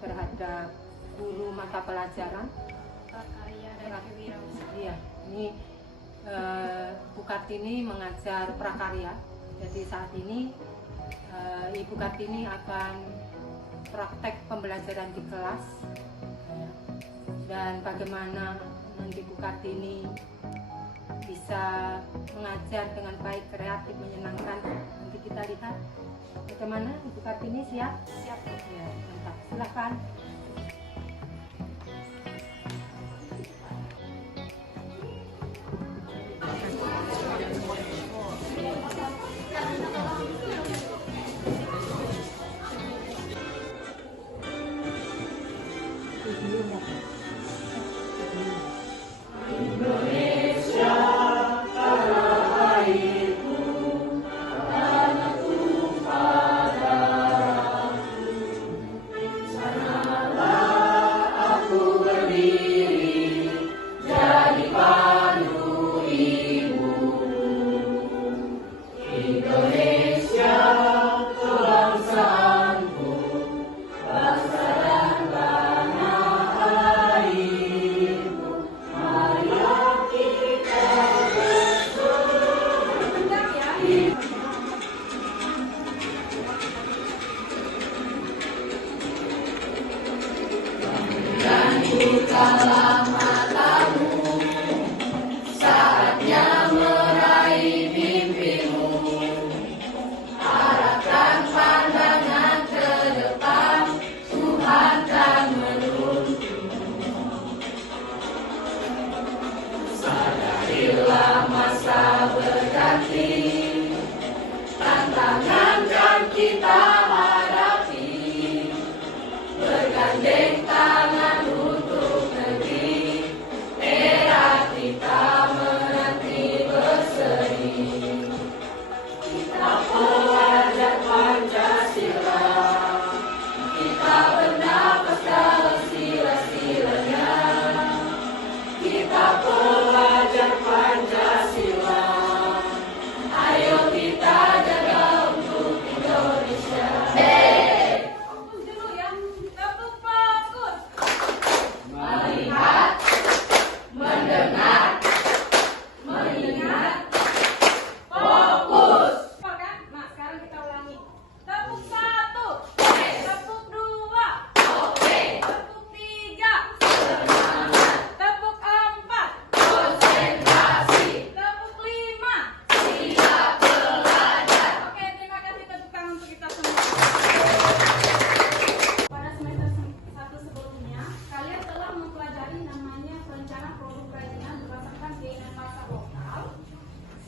terhadap guru mata pelajaran prakarya dan kewirausahaan. Iya, ini Bu Kartini mengajar prakarya. Jadi saat ini Ibu Kartini akan praktek pembelajaran di kelas, dan bagaimana nanti Bu Kartini bisa mengajar dengan baik, kreatif, menyenangkan. Nanti kita lihat bagaimana. Ibu Kartini siap? Siap. Ya, mantap. Silakan.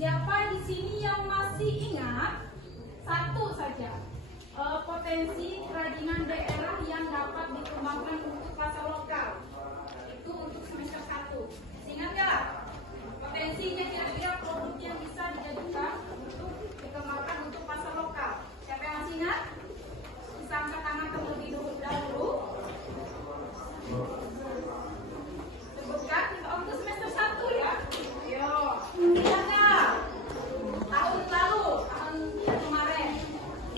Siapa di sini yang masih ingat satu saja potensi kerajinan daerah yang dapat dikembangkan untuk pasar lokal? Itu untuk semester 1. Ingat nggak? Potensinya kira-kira produk yang bisa dijadikan untuk dikembangkan untuk pasar lokal. Siapa yang masih ingat? Bisa angkat tangan terlebih dahulu. Sebutkan untuk semester 1 ya. Yo, ingat nggak? Tahun lalu, tahun kemarin,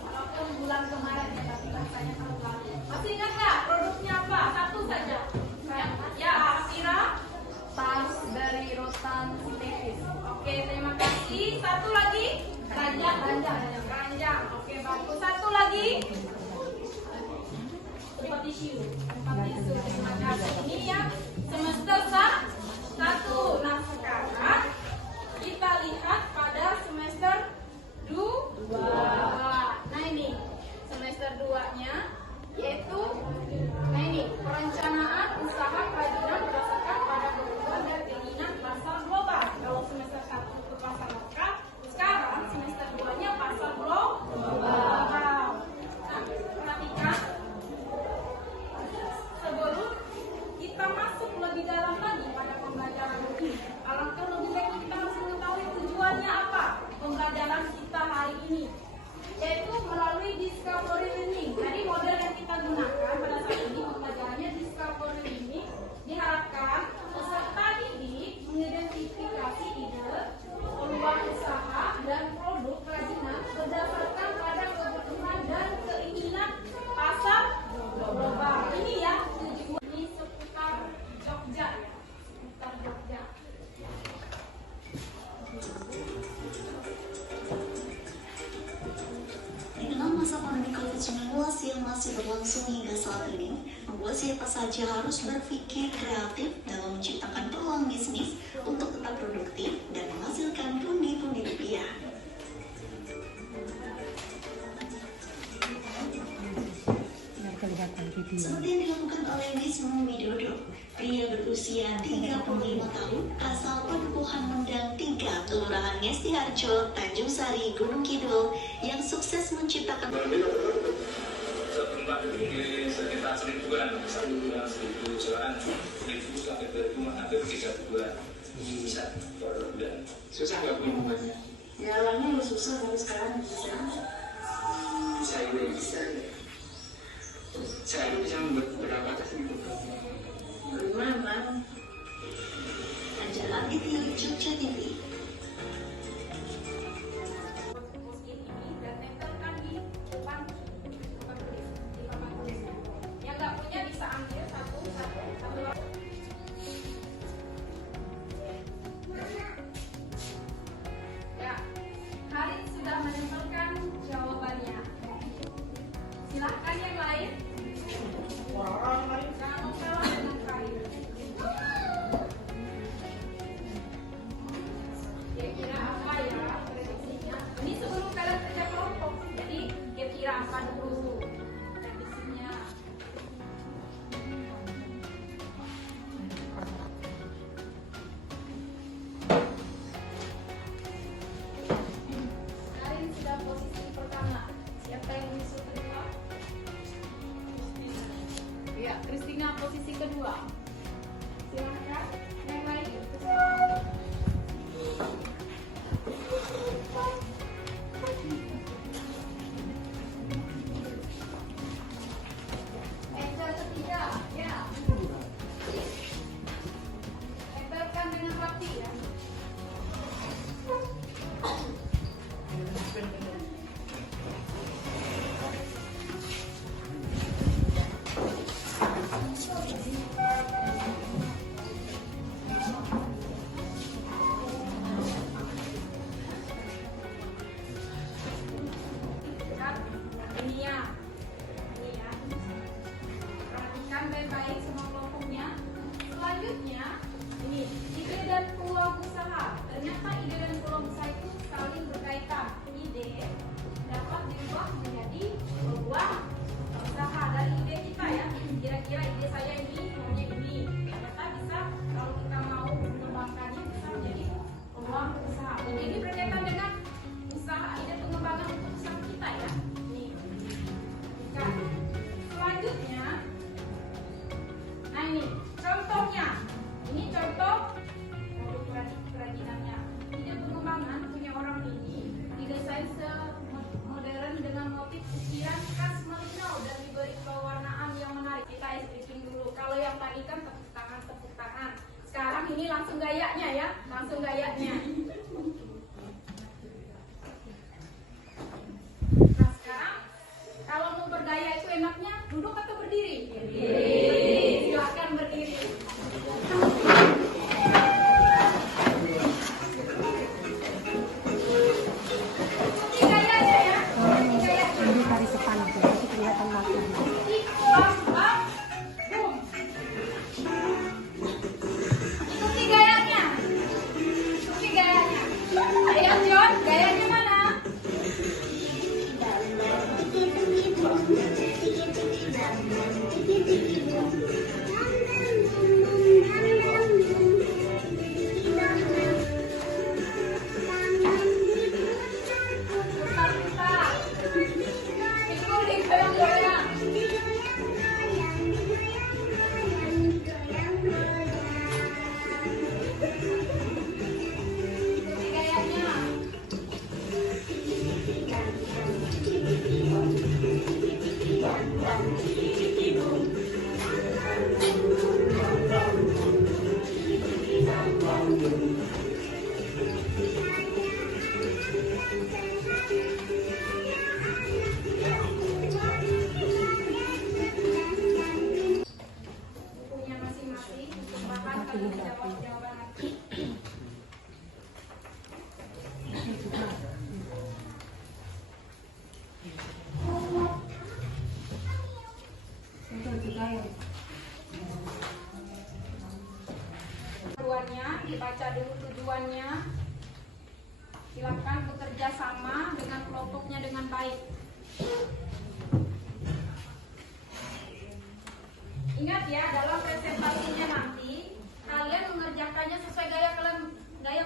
walaupun bulan kemarin ya, tapi rasanya tahun lalu. Masih ingat nggak produknya apa? Satu saja. Ya, Sira. Tas dari rotan sintetis. Oke, terima kasih. Satu lagi. Ranjang. Oke, bagus. Satu lagi. Tempat tisu. Terima kasih. Ini ya semester 1. Nah, sekarang kita lihat pada semester 2. Nah, ini semester 2-nya yaitu ini perencanaan usaha kerajinan berdasarkan pada kebutuhan dan keinginan pasar global. Kalau semester 1 itu pasar lokal, sekarang semester 2-nya pasar global. Nah, perhatikan sebelum kita masuk lebih dalam lagi ini membuat siapa saja harus berpikir kreatif dalam menciptakan peluang bisnis untuk tetap produktif dan menghasilkan pundi-pundi rupiah. Seperti yang dilakukan oleh Wisnu Widodo, pria berusia 35 tahun, asal Padukuhan Mendang 3, Kelurahan Ngestiharjo, Tanjung Sari, Gunung Kidul, yang sukses menciptakan tempat ini sekitar 1000-an, 1.000-an, 1.000 sampai 2.000, hampir 3 bulan bisa per bulan. Susah nggak punya uangnya? Ya awalnya susah, tapi sekarang bisa. Bisa ini, bisa. Saya bisa membuat berapa tas itu? 5 Bang. Anjalan itu yang Jogja TV. Post-it ini dan tempelkan di depan tempat tulis, di papan tulisnya. Yang nggak punya bisa ambil satu. Ya, Haris sudah menempelkan jawabannya. Silahkan yang lain. Jangan kalah dengan kain. Kira-kira apa ya prediksinya? Ini sebelum kalian kerja kelompok. Jadi kira-kira apa dulu prediksinya? Karin sudah posisi pertama. Siapa yang menyusul kedua? Ya, Kristina posisi kedua. Silakan yang lain. Angel ketiga, ya. Tempelkan dengan rapi ya. Lihat, ini ya. Perhatikan baik-baik semua kelompoknya. Selanjutnya, ini ide dan peluang usaha. Ternyata ide dan peluang usaha itu saling berkaitan. Ide dapat diubah menjadi peluang usaha dari ide kita ya. Kira-kira ide saya ini maunya ini. Ternyata bisa kalau kita mau mengembangkannya bisa menjadi peluang usaha. Jadi ini berkaitan dengan usaha ide pengembangan untuk usaha kita ya. Nih. Nah, selanjutnya, nah ini contohnya. Ini contoh produk kerajinannya. Ide pengembangan punya orang ini didesain modern dengan motif ukiran khas Melinau dan diberi pewarnaan yang menarik. Kita stripping dulu. Kalau yang tadi kan tepuk tangan. Sekarang ini langsung gayanya ya, langsung gayanya. Nah sekarang kalau mau bergaya itu enaknya duduk atau berdiri? Berdiri. Silakan berdiri. Ikuti gayanya ya. Ikuti gayanya. Ini tari sepan itu, itu kelihatan mata. Tik, bam, bam, boom. Ikuti gayanya. Ikuti gayanya. Ayo John, gayanya mana? Putar-putar. Pikul digoyang-goyang. Ikuti gayanya. Bukunya masing-masing. Kesempatan kalian menjawab jawaban lagi. Untuk juga membangun. Tujuannya, dibaca dulu tujuannya. Silakan bekerja sama dengan kelompoknya dengan baik. Ingat ya, dalam presentasinya nanti kalian mengerjakannya sesuai gaya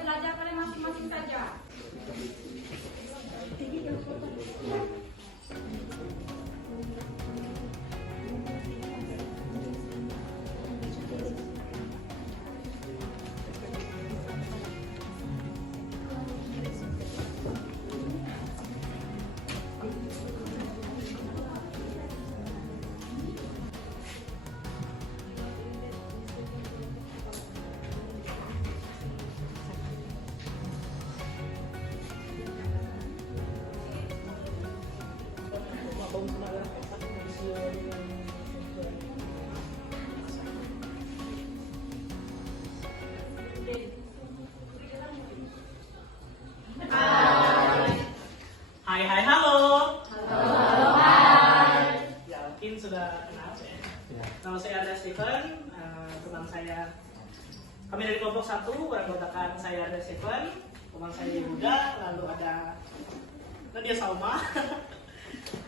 belajar kalian masing-masing saja. Hai, halo. Halo, hai. Ya, mungkin sudah kenal saya. Nama saya Arda Stephen, teman saya. Kami dari kelompok 1, beranggotakan saya Arda Stephen, teman saya Yuda, lalu ada Nadia Salma,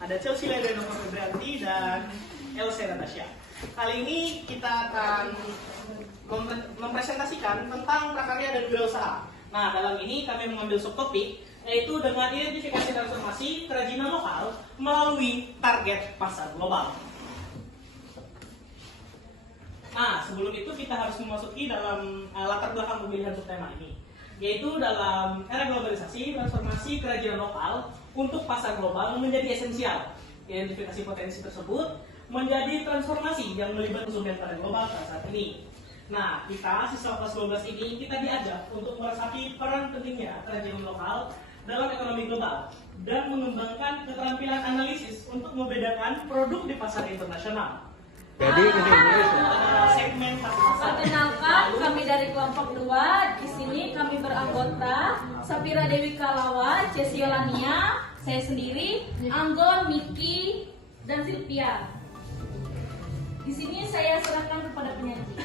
ada Chelsea Leleno Febrianti, dan Elsa Natasha. Kali ini kita akan mempresentasikan tentang prakarya dan wirausaha. Nah, dalam ini kami mengambil subtopik yaitu dengan identifikasi transformasi kerajinan lokal melalui target pasar global. Nah, sebelum itu kita harus memasuki dalam latar belakang pemilihan subtema ini, yaitu dalam era globalisasi, transformasi kerajinan lokal untuk pasar global menjadi esensial. Identifikasi potensi tersebut menjadi transformasi yang melibatkan konsumen pada global saat ini. Nah, kita siswa kelas 12 ini kita diajak untuk merasapi peran pentingnya kerajinan lokal dalam ekonomi global dan mengembangkan keterampilan analisis untuk membedakan produk di pasar internasional. Jadi segmen pasar. Perkenalkan, kami dari kelompok 2. Di sini kami beranggota Sapira Dewi Kalawa, Cesia Lania, saya sendiri, Anggon, Miki, dan Silvia. Di sini saya serahkan kepada penyaji.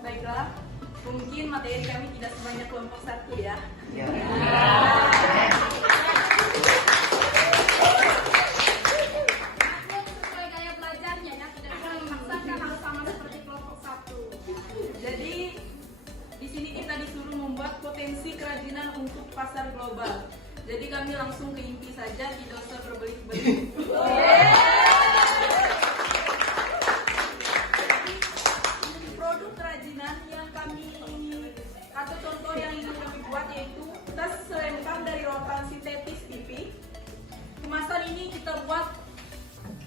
Baiklah, mungkin materi kami tidak sebanyak kelompok 1 ya. Sesuai gaya belajarnya ya, tidak bisa memaksakan harus sama seperti kelompok 1. Jadi di sini kita disuruh membuat potensi kerajinan untuk pasar global. Jadi kami langsung ke inti saja, tidak usah berbelit-belit. Produk kerajinan yang kami atau contoh yang ingin kami buat yaitu tas selempang dari rotan sintetis tipik. Kemasan ini kita buat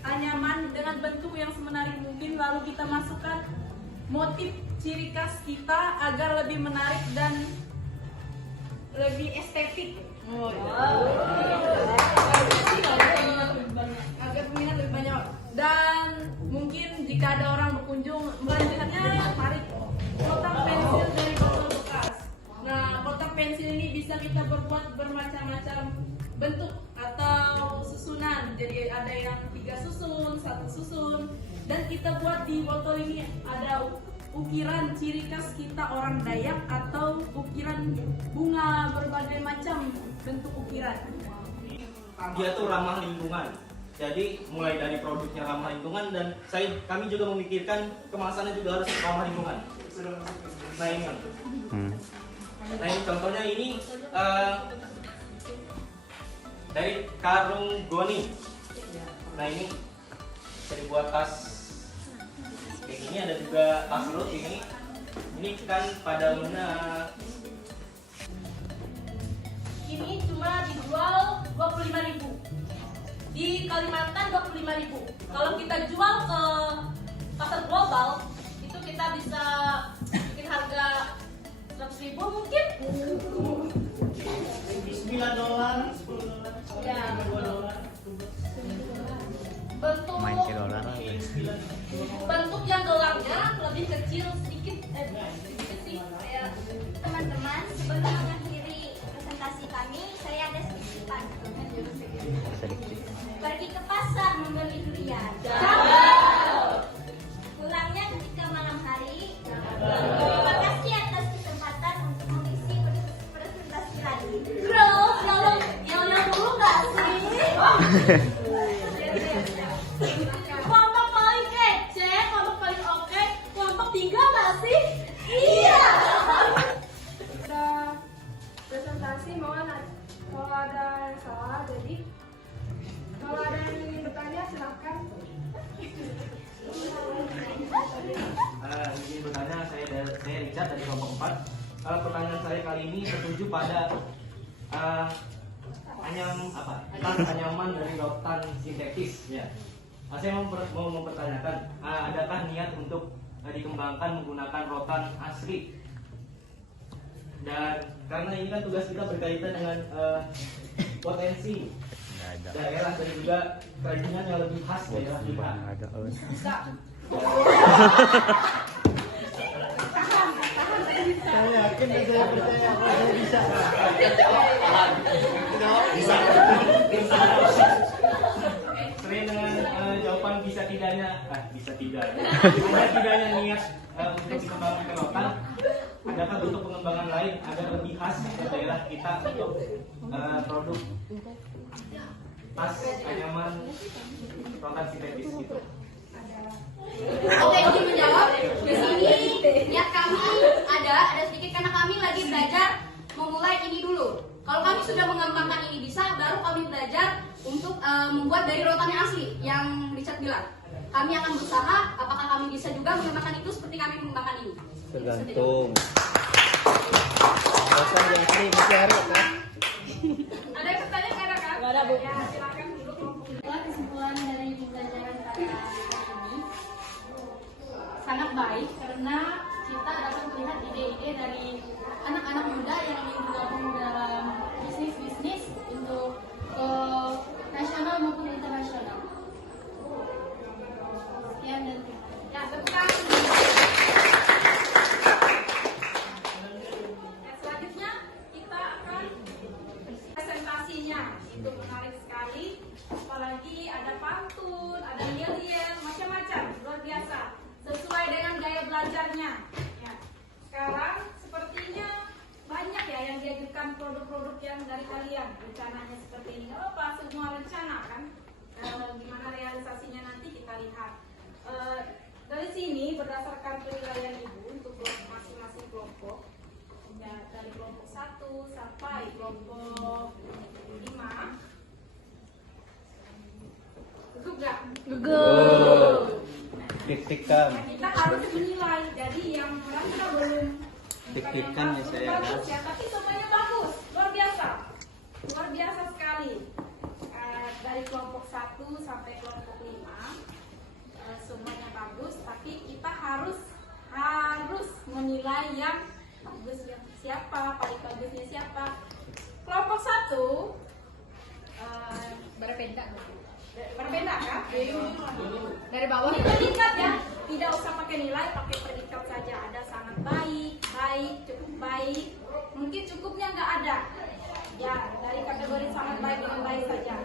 anyaman dengan bentuk yang semenarik mungkin, lalu kita masukkan motif ciri khas kita agar lebih menarik dan lebih estetik. Agar peminat lebih banyak. Dan mungkin jika ada orang berkunjung melihatnya, mari kotak pensil dari botol bekas. Nah, kotak pensil ini bisa kita berbuat bermacam-macam bentuk atau susunan. Jadi ada yang 3 susun, 1 susun, dan kita buat di botol ini ada ukiran ciri khas kita orang Dayak atau ukiran bunga, berbagai macam bentuk ukiran. Dia tuh ramah lingkungan. Jadi mulai dari produknya ramah lingkungan dan kami juga memikirkan kemasannya juga harus ramah lingkungan. Nah ini, nah ini contohnya ini dari karung goni. Nah ini bisa dibuat tas kayak gini, ada juga tas lut ini. Ini kan pada umumnya Ini cuma dijual 25.000. Di Kalimantan 25.000. Kalau kita jual ke pasar global, itu kita bisa bikin harga 100.000 mungkin. $9, $10, Ya. $2. Bentuk yang gelarnya lebih kecil sedikit, sedikit sih kayak Teman-teman, sebelum mengakhiri presentasi kami, saya ada sedikit pantun. membeli durian. Pulangnya ketika malam hari. Terima kasih atas kesempatan untuk mengisi presentasi lagi. Bro, yang dulu nggak sih? Kelompok paling kece, kelompok paling oke, kelompok 3 nggak sih? Iya. Udah presentasi mohon kalau ada yang salah, jadi kalau ada yang ingin bertanya silahkan. Izin bertanya, saya Richard dari kelompok 4. Pertanyaan saya kali ini tertuju pada anyaman dari rotan sintetis. Ya. Saya mau mempertanyakan, adakah niat untuk dikembangkan menggunakan rotan asli? Dan karena ini kan tugas kita berkaitan dengan potensi daerah dan juga kerajinan yang lebih khas daerah kita. Saya yakin dan saya percaya saya bisa. Sering dengan jawaban bisa tidaknya ada tidaknya niat untuk dikembangkan ke rotan. Adakah bentuk pengembangan lain agar lebih khas ke daerah kita untuk produk tas anyaman rotan sintetis gitu? Oke, izin menjawab. Di sini niat kami ada sedikit karena kami lagi belajar memulai ini dulu. Kalau kami sudah mengembangkan ini bisa, baru kami belajar untuk membuat dari rotan yang asli yang Richard bilang. Kami akan berusaha, apakah kami bisa juga mengembangkan itu seperti kami mengembangkan ini. Tergantung. Rotan yang asli masih harus kan? Ada yang bertanya nggak ada kan? Nggak ada, Bu. Ya, silakan duduk kelompok. Kesimpulan dari pembelajaran pada hari ini sangat baik karena kita dapat melihat ide-ide dari anak-anak muda yang ingin bergabung dalam bisnis untuk nasional maupun internasional. Sekian dan terima kasih. Ya, tepuk tangan. Ya, selanjutnya kita akan presentasinya. Itu menarik sekali. Apalagi ada pantun, ada yel-yel, macam-macam, luar biasa. Sesuai dengan gaya belajarnya. Ya. Sekarang sepertinya banyak ya yang diajukan produk-produk yang dari kalian. Rencananya seperti ini. Nggak apa, semua rencana kan. Gimana realisasinya nanti kita lihat. Dari sini berdasarkan penilaian ibu untuk masing-masing kelompok, ya, dari kelompok 1 sampai kelompok 5. Gugup gak? Tik-tikan. Kita harus menilai. Jadi yang merasa belum Tik-tikan ya saya. bagus ya, tapi semuanya bagus, luar biasa sekali. Dari kelompok 1 sampai kelompok 5 semuanya bagus, tapi kita harus menilai yang bagus siapa, paling bagusnya siapa. Kelompok 1 berbeda kan? Dari bawah predikat ya, tidak usah pakai nilai, pakai predikat saja. Ada sangat baik, cukup baik, mungkin cukupnya nggak ada. Ya, dari kategori sangat baik dengan baik saja.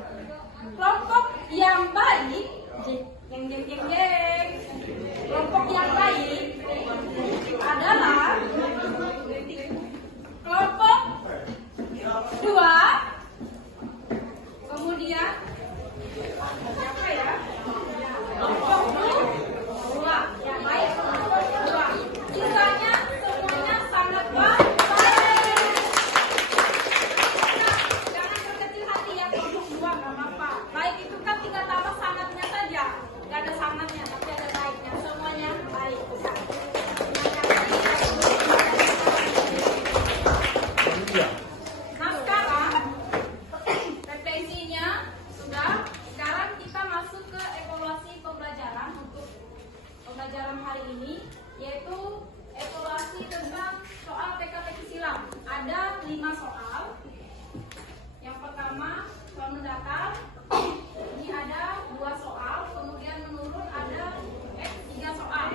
Kelompok yang baik, jeng. Kelompok yang baik adalah kelompok 2, kemudian siapa ya? Kelompok 2, ya baik, kelompok 2. Sisanya semuanya sangat baik. Jangan berkecil hati ya, kelompok 2 nggak apa-apa. Baik itu kan tinggal tambah sangatnya saja, nggak ada sangatnya tapi ada baiknya. Semuanya baik. Nah sekarang referensinya sudah. Sekarang kita masuk ke evaluasi pembelajaran untuk pembelajaran hari ini, yaitu evaluasi tentang soal PKP silang. Ada 5 soal. Yang pertama soal mendatar, ini ada 2 soal, kemudian menurun ada 3 soal.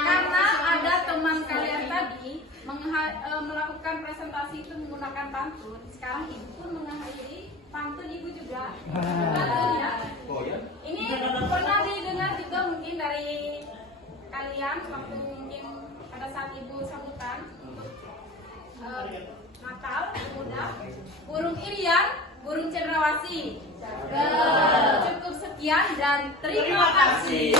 Karena ada teman kalian tadi melakukan presentasi itu menggunakan pantun, sekarang ibu pun mengakhiri pantun ibu juga Satunya. Oh ya? Ini pernah didengar juga mungkin dari kalian waktu mungkin pada saat ibu sambutan untuk Natal muda, burung irian, burung cendrawasih. Cukup sekian dan terima kasih.